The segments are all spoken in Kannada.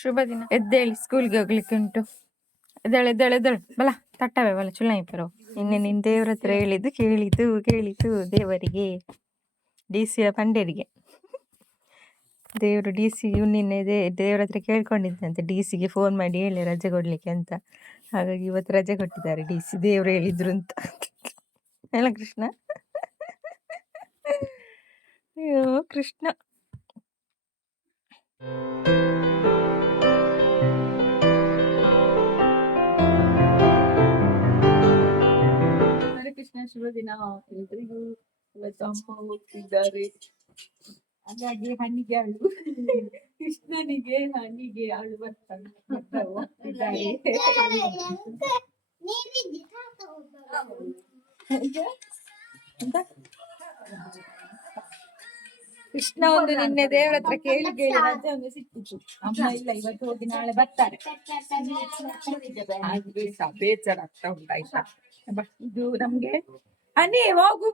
ಶುಭ ದಿನ. ಎದ್ದೇಳಿ ಸ್ಕೂಲ್ಗೆ ಹೋಗ್ಲಿಕ್ಕೆ ಉಂಟು ಎದ್ದೇಳು ಎದ್ದೇಳು ಎದ್ದೇಳು. ಬಲ, ತಟ್ಟವೆ, ಬಲ ಚುಳ್ಳಾಯಿ ಪರೋ ನಿನ್ನೆ ನಿನ್ ದೇವ್ರ ಹತ್ರ ಹೇಳಿದ್ದು ಕೇಳಿತು ಕೇಳಿತು ದೇವರಿಗೆ ಡಿ ಸಿ ಪಂಡ್ಯರಿಗೆ ದೇವರು ಡಿ ಸಿ ನಿನ್ನೆ ದೇ, ದೇವ್ರ ಹತ್ರ ಕೇಳ್ಕೊಂಡಿದ್ದಂತೆ ಡಿ ಸಿಗೆ ಫೋನ್ ಮಾಡಿ ಹೇಳಿ ರಜೆ ಕೊಡ್ಲಿಕ್ಕೆ ಅಂತ. ಹಾಗಾಗಿ ಇವತ್ತು ರಜೆ ಕೊಟ್ಟಿದ್ದಾರೆ ಡಿ ಸಿ ದೇವ್ರು ಹೇಳಿದ್ರು ಅಂತ. ಅಲ್ಲ ಕೃಷ್ಣ? ಅಯ್ಯೋ, ಕೃಷ್ಣ. ಕೃಷ್ಣ ಶುಭ ದಿನ ಎಲ್ರಿಗೂ ಹೋಗ್ತಿದ್ದಾರೆ ಹಾಗಾಗಿ ಹಣ್ಣಿಗೆ ಅಳು ಕೃಷ್ಣನಿಗೆ ಹಣ್ಣಿಗೆ ಅಳು ಬರ್ತಾರೆ, ಹೋಗ್ತಿದ್ದಾರೆ. ಕೃಷ್ಣ ಒಂದು ನಿನ್ನೆ ದೇವರ ಹತ್ರ ಕೇಳಿ ಕೇಳಿ ರಜೆ ಒಂದು ಸಿಕ್ಕಿತ್ತು ಅಮ್ಮ ಇಲ್ಲ ಇವತ್ತು ಹೋಗಿ ನಾಳೆ ಬರ್ತಾರೆ. ಬೇಜಾರ್ ಆಗ್ತಾ ಉಂಟಾಯ್ತಾ ಇದು ನಮ್ಗೆ. ಅನೇ ಹೋಗು.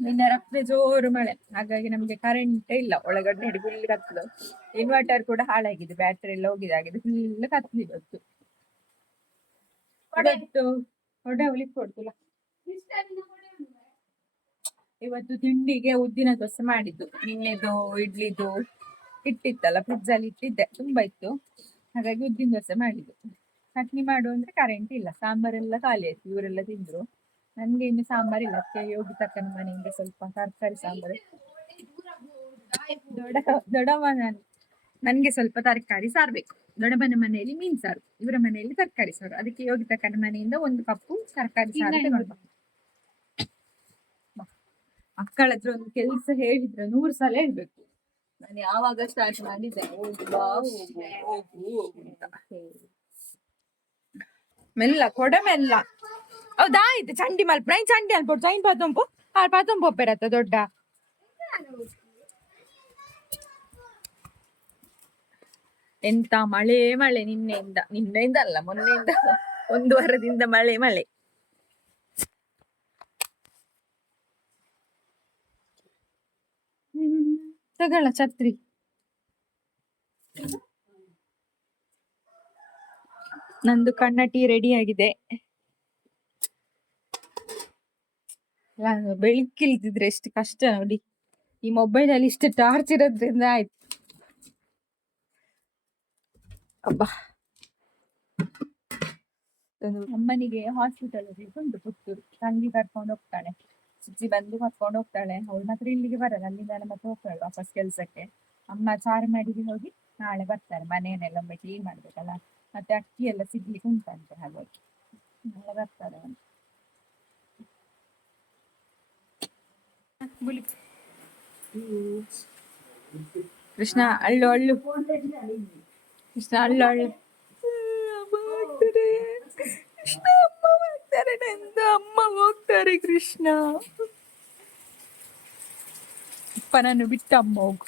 ನಿನ್ನೆ ರಾತ್ರಿ ಜೋರು ಮಳೆ. ಹಾಗಾಗಿ ನಮ್ಗೆ ಕರೆಂಟ್ ಇಲ್ಲ. ಒಳಗಡೆ ಹಿಡಿದು ಫುಲ್ ಕತ್ತಲು. ಇನ್ವರ್ಟರ್ ಕೂಡ ಹಾಳಾಗಿದೆ. ಬ್ಯಾಟ್ರಿ ಎಲ್ಲ ಹೋಗಿದೆ. ಆಗಿದೆ ಫುಲ್ ಕತ್ಲಿ ಇವತ್ತು ಹೊಡೆ ಹುಲಿಕ್ ಕೊಡ್ತಿಲ್ಲ. ಇವತ್ತು ತಿಂಡಿಗೆ ಉದ್ದಿನ ದೋಸೆ ಮಾಡಿದ್ದು. ನಿನ್ನೆದು ಇಡ್ಲಿದು ಇಟ್ಟಿತ್ತಲ್ಲ ಫ್ರಿಡ್ಜ್ ಅಲ್ಲಿ ಇಟ್ಟಿದ್ದೆ. ತುಂಬಾ ಇತ್ತು. ಹಾಗಾಗಿ ಉದ್ದಿನ ದೋಸೆ ಮಾಡಿದ್ದು. ಚಟ್ನಿ ಮಾಡು ಅಂದ್ರೆ ಕರೆಂಟ್ ಇಲ್ಲ ಸಾಂಬಾರೆಲ್ಲ ಖಾಲಿ ಆಯ್ತು ಇವರೆಲ್ಲ ತಿಂದ್ರು. ನನ್ಗೆ ಇನ್ನು ಸಾಂಬಾರ್ ಇಲ್ಲ ಅದಕ್ಕೆ ಯೋಗಿ ತಕ್ಕನ ಮನೆಯಿಂದ ಸ್ವಲ್ಪ ತರಕಾರಿ ಸಾಂಬಾರು. ದೊಡ್ಡ ದೊಡ್ಡಮ್ಮ ನಾನು ನನ್ಗೆ ಸ್ವಲ್ಪ ತರಕಾರಿ ಸಾರು ಬೇಕು ದೊಡ್ಡಮ್ಮನ ಮನೆಯಲ್ಲಿ ಮೀನ್ ಸಾರು ಇವರ ಮನೆಯಲ್ಲಿ ತರಕಾರಿ ಸಾರು. ಅದಕ್ಕೆ ಯೋಗಿ ತಕ್ಕನ ಮನೆಯಿಂದ ಒಂದು ಕಪ್ಪು ತರಕಾರಿ ಸಾರು. ಮಕ್ಕಳ ಹತ್ರ ಒಂದು ಕೆಲಸ ಹೇಳಿದ್ರೆ ನೂರು ಸಲ ಹೇಳ್ಬೇಕು. ನಾನು ಯಾವಾಗ ಸ್ಟಾರ್ಟ್ ಮಾಡಿದ್ದೆ ಹೋಗು ಹೋಗು ಹೋಗು ಹೋಗು ಅಂತ ಮೆಲ್ಲ, ಕೊಡ ಮೆಲ್ಲ. ಹೌದಾ? ಆಯ್ತು ಚಂಡಿ ಮಲ್ಪ. ನೈ ಚಂಡಿ ಅನ್ಪೋಡು ಚೈನ್ ಪಾತೊಂಪು ಆ ಪಾತೊಂಪು ದೊಡ್ಡ. ಎಂತ ಮಳೆ ಮಳೆ. ನಿನ್ನೆಯಿಂದ ನಿನ್ನೆಯಿಂದ ಅಲ್ಲ, ಮೊನ್ನೆಯಿಂದ. ಒಂದು ವಾರದಿಂದ ಮಳೆ ಮಳೆ. ತಗೊಳ್ಳ, ಛತ್ರಿ. ನಂದು ಕಣ್ಣ ಟೀ ರೆಡಿ ಆಗಿದೆ. ಬೆಳಕಿಲ್ದಿದ್ರೆ ಎಷ್ಟು ಕಷ್ಟ ನೋಡಿ. ಈ ಮೊಬೈಲ್ ಅಲ್ಲಿ ಇಷ್ಟು ಟಾರ್ಚ್ ಇರೋದ್ರಿಂದ ಆಯ್ತು. ಅಬ್ಬಾ. ಅಮ್ಮನಿಗೆ ಹಾಸ್ಪಿಟಲ್ ಉಂಟು ಪುತ್ತೂರು ತಂಗಿ ಕರ್ಕೊಂಡು ಹೋಗ್ತಾಳೆ. ಸುಜ್ಜಿ ಬಂದು ಕರ್ಕೊಂಡು ಹೋಗ್ತಾಳೆ. ಅವಳು ಮಾತ್ರ ಇಲ್ಲಿಗೆ ಬರಲ್ಲ. ಅಲ್ಲಿಂದ ಮತ್ತೆ ಹೋಗ್ತಾಳೆ ವಾಪಸ್ ಕೆಲ್ಸಕ್ಕೆ. ಅಮ್ಮ ಚಾರ್ಮಾಡಿಗೆ ಹೋಗಿ ನಾಳೆ ಬರ್ತಾರೆ. ಮನೆಯನ್ನೆಲ್ಲ ಒಮ್ಮೆ ಕ್ಲೀನ್ ಮಾಡ್ಬೇಕಲ್ಲ. ಮತ್ತೆ ಅಕ್ಕಿ ಎಲ್ಲ ಸಿಗ್ಲಿಕ್ಕೆ ಉಂಟಂತೆ ಹಾಗಾಗಿ. ಎಲ್ಲ ಬರ್ತಾರೆ ಅವ್ರು. ಬುಲಿ. ಕೃಷ್ಣ ಅಳ್ಳು ಅಳ್ಳು. ಕೃಷ್ಣ ಅಳ್ಳು ಅಳ್ಳು. ಕೃಷ್ಣ ಅಮ್ಮ ಹೋಗ್ತಾರೆ ನಂದ. ಅಮ್ಮ ಹೋಗ್ತಾರೆ ಕೃಷ್ಣ. ಅಪ್ಪನನ್ನು ನಾನು ಬಿಟ್ಟ ಅಮ್ಮ ಹೋಗು.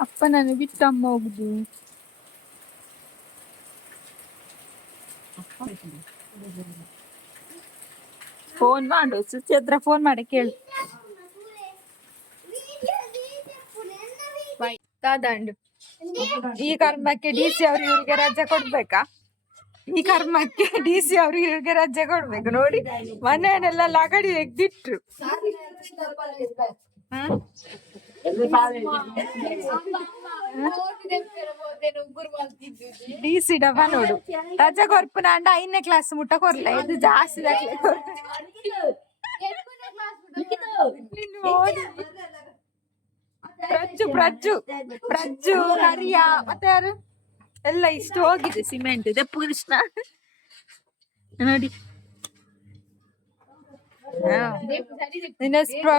ಅಪ್ಪ ನಾನು ಬಿಟ್ಟ ಅಮ್ಮ ಹೋಗುದು. ಫೋನ್ ಮಾಡು. ಸುಚಿ ಹತ್ರ ಫೋನ್ ಮಾಡಿ ಕೇಳು. ದಂಡು. ಈ ಕರ್ಮಕ್ಕೆ ಡಿ ಸಿ ಅವ್ರು ಇವ್ರಿಗೆ ರಜೆ ಕೊಡ್ಬೇಕಾ? ಈ ಕರ್ಮಕ್ಕೆ ಡಿ ಸಿ ಅವ್ರು ಇವ್ರಿಗೆ ರಜೆ ಕೊಡ್ಬೇಕು. ನೋಡಿ ಮನೆಯನ್ನೆಲ್ಲ ಲಗಡಿ ಎಗ್ದಿಟ್ರು. ಹ್ಮ್? ಡಿ ಸಿ ನೋಡು. ರಜೆ ಕೊರ್ಪುನ ನಾಂಡ ಐದನೇ ಕ್ಲಾಸ್ ಮುಟ್ಟ ಕೊರ್ಲ. ಇದು ಜಾಸ್ತಿ ಪ್ರಜ್ಜು ಪ್ರಜ್ಜು ಪ್ರಜ್ಜು ಹರಿಯ ಮತ್ತೆ ಯಾರು? ಎಲ್ಲ ಇಷ್ಟ ಹೋಗಿದೆ ಸಿಮೆಂಟ್. ದೆಪ್ಪು ಕೃಷ್ಣ ನೋಡಿ.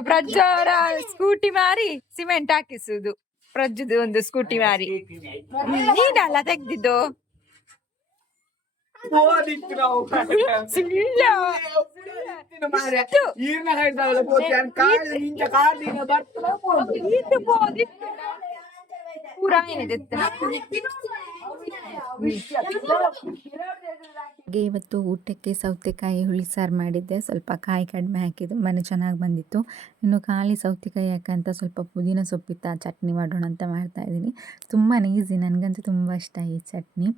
ಪ್ರಜ್ಜು ಅವರ ಸ್ಕೂಟಿ ಮಾರಿ ಸಿಮೆಂಟ್ ಹಾಕಿಸುದು. ಪ್ರಜ್ಜುದು ಒಂದು ಸ್ಕೂಟಿ ಮಾರಿ ನೀನಲ್ಲ ತೆಗ್ದಿದ್ದು. ಪೂರ ಏನಿದೆ ಹಾಗೆ ಇವತ್ತು ಊಟಕ್ಕೆ ಸೌತೆಕಾಯಿ ಹುಳಿ ಸಾರು ಮಾಡಿದ್ದೆ. ಸ್ವಲ್ಪ ಕಾಯಿ ಕಡಿಮೆ ಹಾಕಿ ತುಂಬಾ ಚೆನ್ನಾಗಿ ಬಂದಿತ್ತು. ಇನ್ನು ಖಾಲಿ ಸೌತೆಕಾಯಿ ಹಾಕಂತ ಸ್ವಲ್ಪ ಪುದೀನ ಸೊಪ್ಪಿತ್ತ ಚಟ್ನಿ ಮಾಡೋಣ ಅಂತ ಮಾಡ್ತಾ ಇದ್ದೀನಿ. ತುಂಬಾ ಈಸಿ ನನಗಂತೂ ತುಂಬ ಇಷ್ಟ ಈ ಚಟ್ನಿ.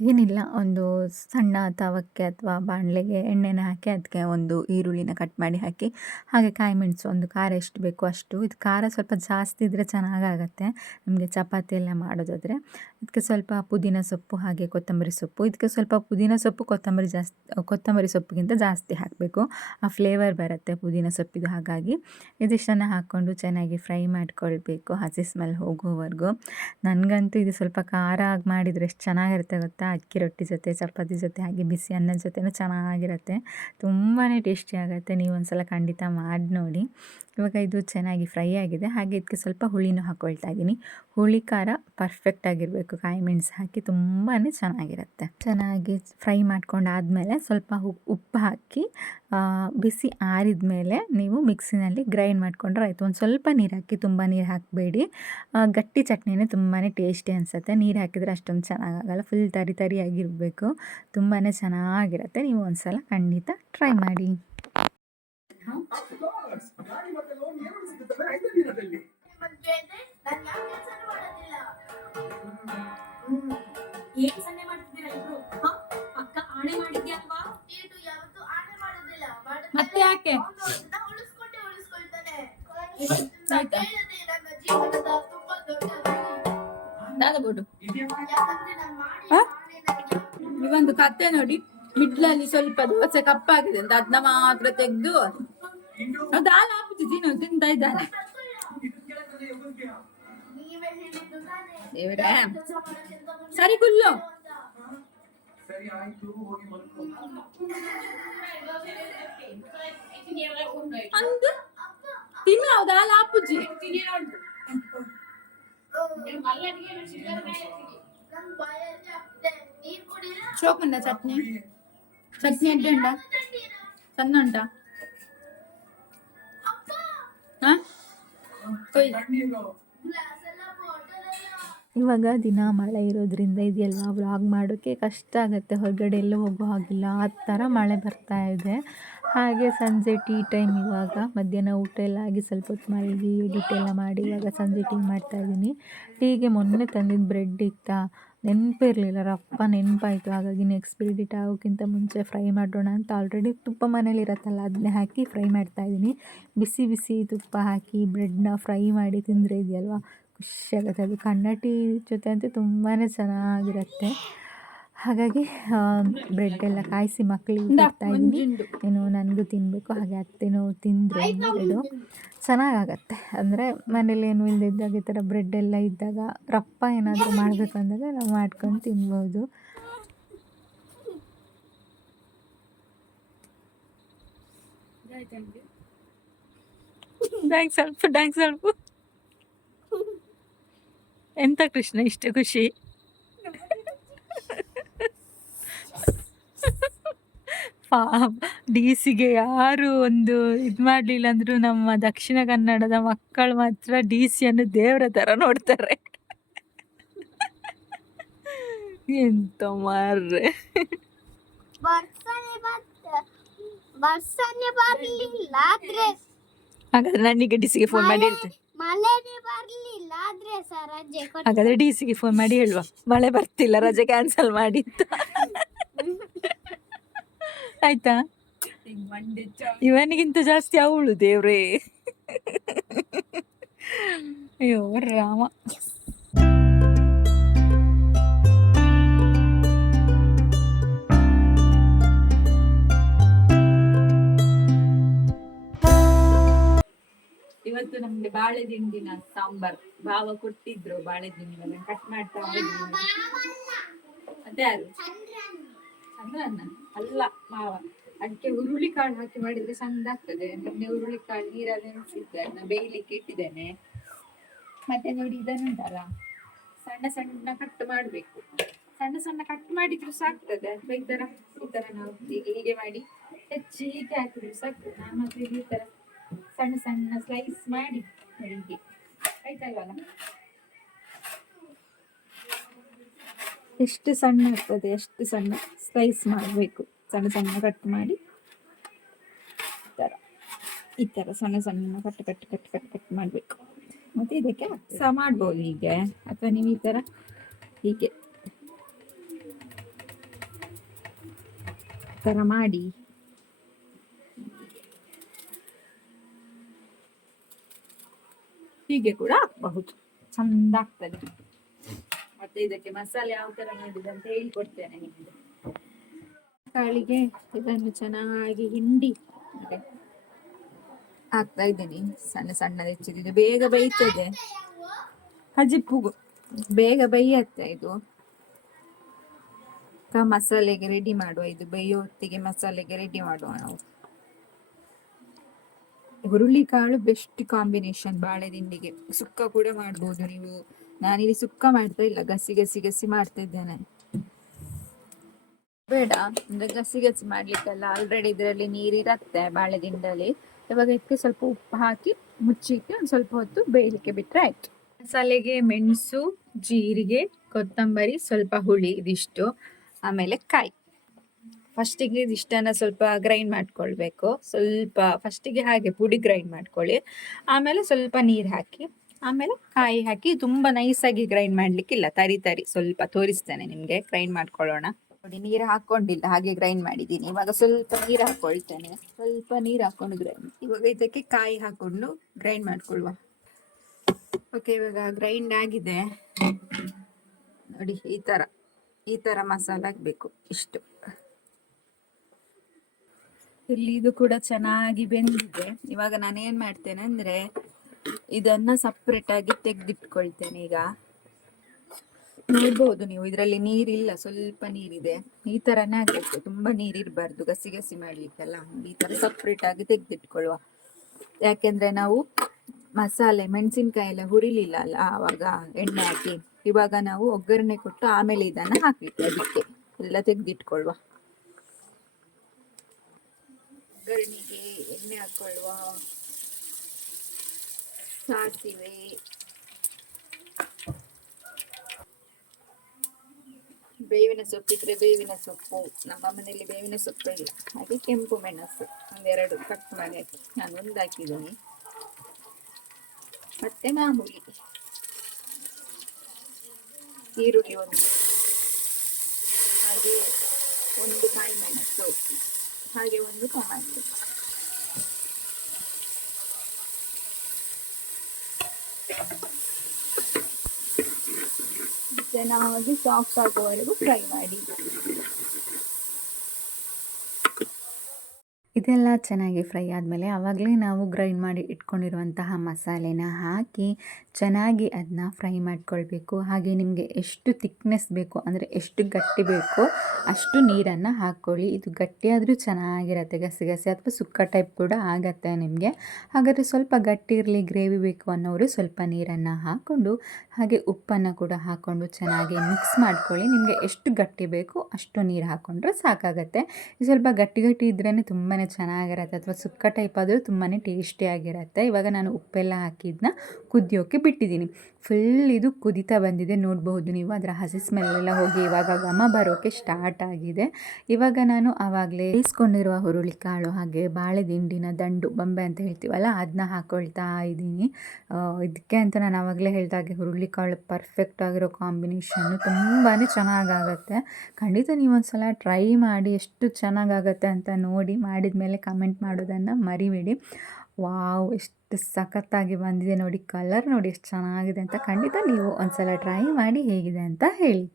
ಏನಿಲ್ಲ, ಒಂದು ಸಣ್ಣ ತವಕ್ಕೆ ಅಥವಾ ಬಾಣಲೆಗೆ ಎಣ್ಣೆನ ಹಾಕಿ ಅದಕ್ಕೆ ಒಂದು ಈರುಳ್ಳಿನ ಕಟ್ ಮಾಡಿ ಹಾಕಿ, ಹಾಗೆ ಕಾಯಿ ಮೆಣಸು, ಒಂದು ಖಾರ ಎಷ್ಟು ಬೇಕು ಅಷ್ಟು. ಇದು ಖಾರ ಸ್ವಲ್ಪ ಜಾಸ್ತಿ ಇದ್ದರೆ ಚೆನ್ನಾಗಾಗತ್ತೆ. ನಮಗೆ ಚಪಾತಿ ಎಲ್ಲ ಮಾಡೋದಾದರೆ. ಇದಕ್ಕೆ ಸ್ವಲ್ಪ ಪುದೀನ ಸೊಪ್ಪು ಹಾಗೆ ಕೊತ್ತಂಬರಿ ಸೊಪ್ಪು. ಇದಕ್ಕೆ ಸ್ವಲ್ಪ ಪುದೀನ ಸೊಪ್ಪು, ಕೊತ್ತಂಬರಿ ಜಾಸ್ತಿ, ಕೊತ್ತಂಬರಿ ಸೊಪ್ಪಿಗಿಂತ ಜಾಸ್ತಿ ಹಾಕಬೇಕು. ಆ ಫ್ಲೇವರ್ ಬರುತ್ತೆ ಪುದೀನ ಸೊಪ್ಪಿದು. ಹಾಗಾಗಿ ಇದಿಷ್ಟನ್ನು ಹಾಕ್ಕೊಂಡು ಚೆನ್ನಾಗಿ ಫ್ರೈ ಮಾಡ್ಕೊಳ್ಬೇಕು ಹಸಿ ಸ್ಮೆಲ್ ಹೋಗೋವರೆಗೂ ನನಗಂತೂ ಇದು ಸ್ವಲ್ಪ ಖಾರ ಆಗಿ ಮಾಡಿದರೆ ಎಷ್ಟು ಚೆನ್ನಾಗಿರುತ್ತೆ ಗೊತ್ತಾ? ಅಕ್ಕಿ ರೊಟ್ಟಿ ಜೊತೆ, ಚಪಾತಿ ಜೊತೆ, ಹಾಗೆ ಬಿಸಿ ಅನ್ನದ ಜೊತೆನೂ ಚೆನ್ನಾಗಿರುತ್ತೆ. ತುಂಬಾ ಟೇಸ್ಟಿ ಆಗುತ್ತೆ. ನೀವು ಒಂದ್ಸಲ ಖಂಡಿತ ಮಾಡಿ ನೋಡಿ. ಇವಾಗ ಇದು ಚೆನ್ನಾಗಿ ಫ್ರೈ ಆಗಿದೆ. ಹಾಗೆ ಇದಕ್ಕೆ ಸ್ವಲ್ಪ ಹುಳಿನೂ ಹಾಕ್ಕೊಳ್ತಾ ಇದ್ದೀನಿ. ಹುಳಿ ಖಾರ ಪರ್ಫೆಕ್ಟ್ ಆಗಿರಬೇಕು. ಕಾಯಿ ಮೆಣಸು ಹಾಕಿ ತುಂಬಾ ಚೆನ್ನಾಗಿರುತ್ತೆ. ಚೆನ್ನಾಗಿ ಫ್ರೈ ಮಾಡ್ಕೊಂಡಾದ್ಮೇಲೆ ಸ್ವಲ್ಪ ಉಪ್- ಉಪ್ಪು ಹಾಕಿ ಬಿಸಿ ಆರಿದ ಮೇಲೆ ನೀವು ಮಿಕ್ಸಿನಲ್ಲಿ ಗ್ರೈಂಡ್ ಮಾಡಿಕೊಂಡ್ರೆ ಆಯಿತು. ಒಂದು ಸ್ವಲ್ಪ ನೀರು ಹಾಕಿ, ತುಂಬ ನೀರು ಹಾಕಬೇಡಿ. ಗಟ್ಟಿ ಚಟ್ನಿನೇ ತುಂಬಾ ಟೇಸ್ಟಿ ಅನಿಸುತ್ತೆ. ನೀರು ಹಾಕಿದರೆ ಅಷ್ಟೊಂದು ಚೆನ್ನಾಗಾಗಲ್ಲ, ಫುಲ್ ತರಿ ತರಿಯಾಗಿರಬೇಕು. ತುಂಬಾ ಚೆನ್ನಾಗಿರುತ್ತೆ. ನೀವು ಒಂದ್ಸಲ ಖಂಡಿತ ಟ್ರೈ ಮಾಡಿ. ಏನ್ ಸನ್ನೆ ಮಾಡ್ತಿದ್ದೀರಾ ಇಬ್ರು? ಅಕ್ಕ ಆಣೆ ಮಾಡಿದ್ಯಾ ಅಲ್ವಾ? ನೀನು ಯಾವತ್ತೂ ಆಣೆ ಮಾಡೋದಿಲ್ಲ. ಮತ್ತೆ ಯಾಕೆ? ಉಳಿಸ್ಕೊಂಡೆ ಉಳಿಸ್ಕೊಳ್ತಾನೆ. ಆಯ್ತಾ? ಹೇಳದೆ ನನ್ನ ಜೀವನದ ತುಂಬಾ ದೊಡ್ಡ ಗುರಿ. ದಾದಬೋಡು ಯಾಕಂದ್ರೆ ನಾನು ಮಾಡಿ ಕತ್ತೆ ನೋಡಿ. ಹಿಡ್ಲಲ್ಲಿ ಸ್ವಲ್ಪ ದೋಸೆ ಕಪ್ಪಾಗಿದೆ ಅಂತ. ಅದನ್ನ ಮಾತ್ರ ತೆಗೆದು. ದಾಲ್ ಹಾಕುತ್ತಿ ತಿನ್ನು ತಿಂತಾ ಇದ್ದಾನೆ. ತಾನೇ ದೇವರೇ ಕೆಲಸ ಮಾಡೋಕ್ಕಿಂತ ಮುಂಚೆ ಸರಿ ಕುಲ್ಲು ಅಂತ. ಅಂದು ತಿನ್ನು ಅವು ದಾಲ್ ಹಾಪುಜಿ ನನ್ ಬಾಯಲ್ಲಿ ಆಗ್ತಿದೆ ನೀರ್ ಕುಡಿಯಲ್ಲ ಶೋಕುಂಡ ಚಟ್ನಿ ಚಟ್ನಿ ಎಡ್ಡೆ ಉಂಡ ಸಣ್ಣ ಉಂಟಾ ಹಾ ಕೊಯ್ ಇವಾಗ ದಿನ ಮಳೆ ಇರೋದ್ರಿಂದ ಇದೆಲ್ಲ ವ್ಲಾಗ್ ಮಾಡೋಕ್ಕೆ ಕಷ್ಟ ಆಗುತ್ತೆ. ಹೊರಗಡೆ ಎಲ್ಲೂ ಹೋಗೋ ಹಾಗಿಲ್ಲ. ಆ ಥರ ಮಳೆ ಬರ್ತಾ ಇದೆ. ಹಾಗೆ ಸಂಜೆ ಟೀ ಟೈಮ್ ಇವಾಗ. ಮಧ್ಯಾಹ್ನ ಊಟ ಎಲ್ಲ ಆಗಿ ಸ್ವಲ್ಪ ಹೊತ್ತು ಮಲಗಿ ಎಡಿಟ್ ಎಲ್ಲ ಮಾಡಿ ಇವಾಗ ಸಂಜೆ ಟೀ ಮಾಡ್ತಾ ಇದ್ದೀನಿ. ಟೀಗೆ ಮೊನ್ನೆ ತಂದಿದ್ದು ಬ್ರೆಡ್ ಇತ್ತಾ? ನೆನಪಿರಲಿಲ್ಲ ರಪ್ಪ ನೆನಪಾಯಿತು. ಹಾಗಾಗಿ ನೆಕ್ಸ್ಟ್ ಬಿಡಿಟ್ ಆಗೋಕ್ಕಿಂತ ಮುಂಚೆ ಫ್ರೈ ಮಾಡೋಣ ಅಂತ ಆಲ್ರೆಡಿ ತುಪ್ಪ ಮನೇಲಿ ಇರತ್ತಲ್ಲ ಅದನ್ನೇ ಹಾಕಿ ಫ್ರೈ ಮಾಡ್ತಾ ಇದ್ದೀನಿ. ಬಿಸಿ ಬಿಸಿ ತುಪ್ಪ ಹಾಕಿ ಬ್ರೆಡ್ನ ಫ್ರೈ ಮಾಡಿ ತಿಂದರೆ ಇದೆಯಲ್ವಾ? ಖುಷಿಯಾಗುತ್ತೆ ಅದು ಕನ್ನಡಿ ಜೊತೆ ಅಂತೂ ತುಂಬಾ ಚೆನ್ನಾಗಿರುತ್ತೆ. ಹಾಗಾಗಿ ಬ್ರೆಡ್ ಎಲ್ಲ ಕಾಯಿಸಿ ಮಕ್ಕಳಿಗೆ ಕೊಡ್ತಾ ಇದ್ದೀನಿ. ಏನು ನನಗೂ ತಿನ್ನಬೇಕು ಹಾಗೆ ಅತ್ತೆನೂ ತಿಂದರೆ ಬ್ರೆಡು ಚೆನ್ನಾಗಾಗತ್ತೆ. ಅಂದರೆ ಮನೇಲಿ ಏನು ಇಲ್ಲದಿದ್ದಾಗ ಈ ಥರ ಬ್ರೆಡ್ ಎಲ್ಲ ಇದ್ದಾಗ ರಪ್ಪ ಏನಾದರೂ ಮಾಡಬೇಕು ಅಂದಾಗ ನಾವು ಮಾಡ್ಕೊಂಡು ತಿನ್ಬೋದು. ಥ್ಯಾಂಕ್ಸ್ ಸ್ವಲ್ಪ ಥ್ಯಾಂಕ್ಸ್ ಸ್ವಲ್ಪ ಎಂತ ಕೃಷ್ಣ ಇಷ್ಟು ಖುಷಿ? ಡಿ ಸಿಗೆ ಯಾರು ಒಂದು ಇದು ಮಾಡಲಿಲ್ಲ ಅಂದರೂ ನಮ್ಮ ದಕ್ಷಿಣ ಕನ್ನಡದ ಮಕ್ಕಳು ಮಾತ್ರ ಡಿ ಸಿಯನ್ನು ದೇವರ ಥರ ನೋಡ್ತಾರೆ. ಎಂತ ಮಾರ್ರೆ. ಹಾಗಾದ್ರೆ ನನಗೆ ಡಿ ಸಿಗೆ ಫೋನ್ ಮಾಡಿ ಹೇಳ್ತೇನೆ. ಆದ್ರೆ ಸರ್ ರಜೆ ಕೊಟ್ಟು ಹಾಗಾದ್ರೆ ಡಿ ಸಿಗೆ ಫೋನ್ ಮಾಡಿ ಹೇಳುವ. ಮಳೆ ಬರ್ತಿಲ್ಲ ರಜೆ ಕ್ಯಾನ್ಸಲ್ ಮಾಡಿ ಅಂತ. ಆಯ್ತಾ? ಇವನಿಗಿಂತ ಜಾಸ್ತಿ ಅವಳು ದೇವ್ರೇ. ಅಯ್ಯೋ ರಾಮ. ಇವತ್ತು ನಮ್ಗೆ ಬಾಳೆ ದಿಂಡಿನ ಸಾಂಬಾರ್. ಭಾವ ಕೊಟ್ಟಿದ್ರು ಬಾಳೆ ದಿಂಡಿನ ಕಟ್ ಮಾಡ್ತಾ ಅದ್ಯಾರು ಅದೇ ಯಾರು ಚಂದ್ರಣ್ಣ ಅಲ್ಲ ಮಾವ. ಅದಕ್ಕೆ ಹುರುಳಿ ಕಾಳು ಹಾಕಿ ಮಾಡಿದ್ರೆ ಚಂದ ಆಗ್ತದೆ. ನಿನ್ನೆ ಹುರುಳಿ ಕಾಳು ನೀರಲ್ಲಿ ನೆನೆಸಿದ್ದೆ. ಅದನ್ನ ಬೇಯಲಿಕ್ಕೆ ಇಟ್ಟಿದ್ದೇನೆ. ಮತ್ತೆ ನೋಡಿ ಇದನ್ನುಂಟಲ್ಲ. ಸಣ್ಣ ಸಣ್ಣ ಕಟ್ ಮಾಡಬೇಕು. ಸಣ್ಣ ಸಣ್ಣ ಕಟ್ ಮಾಡಿದ್ರು ಸಾಕ್ತದೆ. ಅಥವಾ ಈ ತರ ಈ ತರ ನಾವು ಹೀಗೆ ಹೀಗೆ ಮಾಡಿ ಹೆಚ್ಚಿ ಹೀಗೆ ಹಾಕಿದ್ರು ಸಾಕ್ತದೆ. ನಾನು ಮಾತ್ರ ಈ ತರ ಸಣ್ಣ ಸಣ್ಣ ಸ್ಲೈಸ್ ಮಾಡಿ ಬೆಳಿಗ್ಗೆ ಆಯ್ತಾ ಇವಾಗ ಎಷ್ಟು ಸಣ್ಣ ಇರ್ತದೆ, ಎಷ್ಟು ಸಣ್ಣ ಸ್ಲೈಸ್ ಮಾಡಬೇಕು? ಸಣ್ಣ ಸಣ್ಣ ಕಟ್ ಮಾಡಿ. ಈ ಥರ ಈ ಥರ ಸಣ್ಣ ಸಣ್ಣ cut cut cut cut cut ಮಾಡಬೇಕು. ಮತ್ತು ಇದಕ್ಕೆ ಸಹ ಮಾಡ್ಬೋದು ಹೀಗೆ. ಅಥವಾ ನೀವು ಈ ಥರ ಹೀಗೆ. ಥರ ಮಾಡಿ. ಹೀಗೆ ಕೂಡ ಹಾಕಬಹುದು ಚಂದ ಆಗ್ತದೆ ಮತ್ತೆ ಇದಕ್ಕೆ ಮಸಾಲೆ ಯಾವ ತರ ಮಾಡಿದೆ ಅಂತ ಹೇಳ್ಕೊಡ್ತೇನೆ ನಿಮಗೆ. ಕಾಳಿಗೆ ಇದನ್ನು ಚೆನ್ನಾಗಿ ಹಿಂಡಿ ಹಾಕ್ತಾ ಇದ್ದೀನಿ. ಸಣ್ಣ ಸಣ್ಣ ಹೆಚ್ಚಿದೆ ಬೇಗ ಬೇಯ್ತದೆ. ಹಜಿಪ್ಪು ಬೇಗ ಬೇಯತ್ತೆ ಇದು. ಮಸಾಲೆಗೆ ರೆಡಿ ಮಾಡುವ. ಇದು ಬೇಯೋ ಹೊತ್ತಿಗೆ ಮಸಾಲೆಗೆ ರೆಡಿ ಮಾಡುವ ನಾವು. ಹುರುಳಿಕಾಳು ಬೆಸ್ಟ್ ಕಾಂಬಿನೇಷನ್ ಬಾಳೆದಿಂಡಿಗೆ. ಸುಕ್ಕ ಕೂಡ ಮಾಡ್ಬೋದು ನೀವು. ನಾನಿಲ್ಲಿ ಸುಕ್ಕ ಮಾಡ್ತಾ ಇಲ್ಲ, ಗಸಿ ಗಸಿ ಗಸಿ ಮಾಡ್ತಾ ಇದ್ದೇನೆ. ಬೇಡ, ಅಂದ್ರೆ ಗಸಿ ಗಸಿ ಮಾಡ್ಲಿಕ್ಕೆಲ್ಲ. ಆಲ್ರೆಡಿ ಇದರಲ್ಲಿ ನೀರಿರತ್ತೆ ಬಾಳೆ ದಿಂಡಲ್ಲಿ ಇವಾಗ ಇದಕ್ಕೆ ಸ್ವಲ್ಪ ಉಪ್ಪು ಹಾಕಿ ಮುಚ್ಚಿಟ್ಟು ಒಂದು ಸ್ವಲ್ಪ ಹೊತ್ತು ಬೇಯಲಿಕ್ಕೆ ಬಿಟ್ರೆ ಆಯ್ತು. ಮಸಾಲೆಗೆ ಮೆಣಸು, ಜೀರಿಗೆ, ಕೊತ್ತಂಬರಿ, ಸ್ವಲ್ಪ ಹುಳಿ, ಇದಿಷ್ಟು. ಆಮೇಲೆ ಕಾಯಿ. ಫಸ್ಟಿಗೆ ಇದಿಷ್ಟನ್ನ ಸ್ವಲ್ಪ ಗ್ರೈಂಡ್ ಮಾಡ್ಕೊಳ್ಬೇಕು. ಸ್ವಲ್ಪ ಫಸ್ಟಿಗೆ ಹಾಗೆ ಪುಡಿ ಗ್ರೈಂಡ್ ಮಾಡ್ಕೊಳ್ಳಿ. ಆಮೇಲೆ ಸ್ವಲ್ಪ ನೀರು ಹಾಕಿ, ಆಮೇಲೆ ಕಾಯಿ ಹಾಕಿ ತುಂಬ ನೈಸಾಗಿ ಗ್ರೈಂಡ್ ಮಾಡ್ಲಿಕ್ಕಿಲ್ಲ, ತರಿ ತರಿ ಸ್ವಲ್ಪ ತೋರಿಸ್ತೇನೆ ನಿಮಗೆ ಗ್ರೈಂಡ್ ಮಾಡ್ಕೊಳ್ಳೋಣ. ನೋಡಿ, ನೀರು ಹಾಕೊಂಡಿಲ್ಲ, ಹಾಗೆ ಗ್ರೈಂಡ್ ಮಾಡಿದ್ದೀನಿ. ಇವಾಗ ಸ್ವಲ್ಪ ನೀರು ಹಾಕೊಳ್ತೇನೆ. ಸ್ವಲ್ಪ ನೀರು ಹಾಕೊಂಡು ಗ್ರೈಂಡ್ ಇವಾಗ ಇದಕ್ಕೆ ಕಾಯಿ ಹಾಕೊಂಡು ಗ್ರೈಂಡ್ ಮಾಡ್ಕೊಳ್ಳುವ. ಓಕೆ ಇವಾಗ ಗ್ರೈಂಡ್ ಆಗಿದೆ. ನೋಡಿ, ಈ ಥರ ಈ ಥರ ಮಸಾಲ ಹಾಕಬೇಕು ಇಷ್ಟು. ಇಲ್ಲಿ ಇದು ಕೂಡ ಚೆನ್ನಾಗಿ ಬೆಂದಿದೆ. ಇವಾಗ ನಾನು ಏನು ಮಾಡ್ತೇನೆ ಅಂದ್ರೆ ಇದನ್ನ ಸಪ್ರೇಟ್ ಆಗಿ ತೆಗೆದಿಟ್ಕೊಳ್ತೇನೆ ಈಗ. ನೋಡ್ಬೋದು ನೀವು, ಇದರಲ್ಲಿ ನೀರಿಲ್ಲ, ಸ್ವಲ್ಪ ನೀರಿದೆ. ಈ ತರನೇ ಆಗಬೇಕು. ತುಂಬಾ ನೀರಿರಬಾರ್ದು, ಗಸಿ ಗಸಿ ಮಾಡ್ಲಿಕ್ಕೆಲ್ಲ. ಈ ತರ ಸಪ್ರೇಟ್ ಆಗಿ ತೆಗೆದಿಟ್ಕೊಳ್ಳುವ. ಯಾಕೆಂದ್ರೆ ನಾವು ಮಸಾಲೆ ಮೆಣಸಿನ್ಕಾಯಿ ಎಲ್ಲ ಹುರಿಲಿಲ್ಲ ಅಲ್ಲ, ಆವಾಗ ಎಣ್ಣೆ ಹಾಕಿ. ಇವಾಗ ನಾವು ಒಗ್ಗರಣೆ ಕೊಟ್ಟು ಆಮೇಲೆ ಇದನ್ನ ಹಾಕ್ಲಿಕ್ಕೆ, ಅದಕ್ಕೆ ಎಲ್ಲ ತೆಗೆದಿಟ್ಕೊಳ್ಳುವ ಒಗ್ಗರಣೆಗೆ ಎಣ್ಣೆ ಹಾಕೊಳ್ಳುವ ಸಾಸಿವೆ. ಬೇವಿನ ಸೊಪ್ಪಿದ್ರೆ ಬೇವಿನ ಸೊಪ್ಪು. ನಮ್ಮ ಮನೆಯಲ್ಲಿ ಬೇವಿನ ಸೊಪ್ಪು ಇಲ್ಲ. ಹಾಗೆ ಕೆಂಪು ಮೆಣಸು. ಒಂದೆರಡು ಕಟ್ ಮಾಡಿ ಹಾಕಿ ನಾನು ಒಂದು ಹಾಕಿದ್ದೀನಿ. ಮತ್ತೆ ಮಾಮೂಲಿ. ಈರುಳ್ಳಿ ಒಂದು. ಹಾಗೆ ಒಂದು ಕಾಯಿ ಮೆಣಸು. ಹಾಗೆ ಒಂದು ಟೊಮ್ಯಾಟೊ ಚೆನ್ನಾಗಿ ಸಾಫ್ಟ್ ಆಗುವವರೆಗೂ ಫ್ರೈ ಮಾಡಿ. ಇದೆಲ್ಲ ಚೆನ್ನಾಗಿ ಫ್ರೈ ಆದಮೇಲೆ ಆವಾಗಲೇ ನಾವು ಗ್ರೈಂಡ್ ಮಾಡಿ ಇಟ್ಕೊಂಡಿರುವಂತಹ ಮಸಾಲೆನ ಹಾಕಿ ಚೆನ್ನಾಗಿ ಅದನ್ನ ಫ್ರೈ ಮಾಡ್ಕೊಳ್ಬೇಕು. ಹಾಗೆ ನಿಮಗೆ ಎಷ್ಟು ತಿಕ್ನೆಸ್ ಬೇಕು, ಅಂದರೆ ಎಷ್ಟು ಗಟ್ಟಿ ಬೇಕೋ ಅಷ್ಟು ನೀರನ್ನು ಹಾಕ್ಕೊಳ್ಳಿ. ಇದು ಗಟ್ಟಿಯಾದರೂ ಚೆನ್ನಾಗಿರತ್ತೆ, ಗಸಿ ಅಥವಾ ಸುಕ್ಕ ಟೈಪ್ ಕೂಡ ಆಗತ್ತೆ ನಿಮಗೆ. ಹಾಗಾದರೆ ಸ್ವಲ್ಪ ಗಟ್ಟಿ ಇರಲಿ ಗ್ರೇವಿ ಬೇಕು ಅನ್ನೋರು ಸ್ವಲ್ಪ ನೀರನ್ನು ಹಾಕ್ಕೊಂಡು, ಹಾಗೆ ಉಪ್ಪನ್ನು ಕೂಡ ಹಾಕ್ಕೊಂಡು ಚೆನ್ನಾಗಿ ಮಿಕ್ಸ್ ಮಾಡ್ಕೊಳ್ಳಿ. ನಿಮಗೆ ಎಷ್ಟು ಗಟ್ಟಿ ಬೇಕು ಅಷ್ಟು ನೀರು ಹಾಕ್ಕೊಂಡ್ರೆ ಸಾಕಾಗತ್ತೆ. ಸ್ವಲ್ಪ ಗಟ್ಟಿ ಗಟ್ಟಿ ಇದ್ರೇ ತುಂಬಾ ಚೆನ್ನಾಗಿರತ್ತೆ ಅಥವಾ ಸುಕ್ಕ ಟೈಪ್ ಆದರೂ ತುಂಬಾ ಟೇಸ್ಟಿಯಾಗಿರುತ್ತೆ ಇವಾಗ ನಾನು ಉಪ್ಪೆಲ್ಲ ಹಾಕಿದ್ನ ಕುದಿಯೋಕ್ಕೆ ಬಿಟ್ಟಿದ್ದೀನಿ. ಫುಲ್ ಇದು ಕುದಿತಾ ಬಂದಿದೆ, ನೋಡಬಹುದು ನೀವು. ಅದರ ಹಸಿ ಸ್ಮೆಲ್ಲೆಲ್ಲ ಹೋಗಿ ಇವಾಗ ಘಮ ಬರೋಕ್ಕೆ ಸ್ಟಾರ್ಟ್ ಆಗಿದೆ. ಇವಾಗ ನಾನು ಆವಾಗಲೇ ಬೇಯಿಸ್ಕೊಂಡಿರುವ ಹುರುಳಿಕಾಳು ಹಾಗೆ ಬಾಳೆ ದಿಂಡಿನ ದಂಡು, ಬೊಂಬೆ ಅಂತ ಹೇಳ್ತೀವಲ್ಲ ಅದನ್ನ ಹಾಕೊಳ್ತಾ ಇದ್ದೀನಿ. ಇದಕ್ಕೆ ಅಂತ ನಾನು ಆವಾಗಲೇ ಹುರುಳಿ ಕಾಳು ಪರ್ಫೆಕ್ಟ್ ಆಗಿರೋ ಕಾಂಬಿನೇಷನ್ನು ತುಂಬಾ ಚೆನ್ನಾಗಾಗತ್ತೆ. ಖಂಡಿತ ನೀವು ಒಂದ್ಸಲ ಟ್ರೈ ಮಾಡಿ, ಎಷ್ಟು ಚೆನ್ನಾಗಾಗತ್ತೆ ಅಂತ ನೋಡಿ ಮಾಡಿದ ಮೇಲೆ ಕಮೆಂಟ್ ಮಾಡೋದನ್ನು ಮರಿಬೇಡಿ. ವಾವ್, ಎಷ್ಟು ಸಖತ್ತಾಗಿ ಬಂದಿದೆ ನೋಡಿ ಕಲರ್ ನೋಡಿ ಎಷ್ಟು ಚೆನ್ನಾಗಿದೆ ಅಂತ ಖಂಡಿತ ನೀವು ಒಂದ್ಸಲ ಟ್ರೈ ಮಾಡಿ ಹೇಗಿದೆ ಅಂತ ಹೇಳಿ.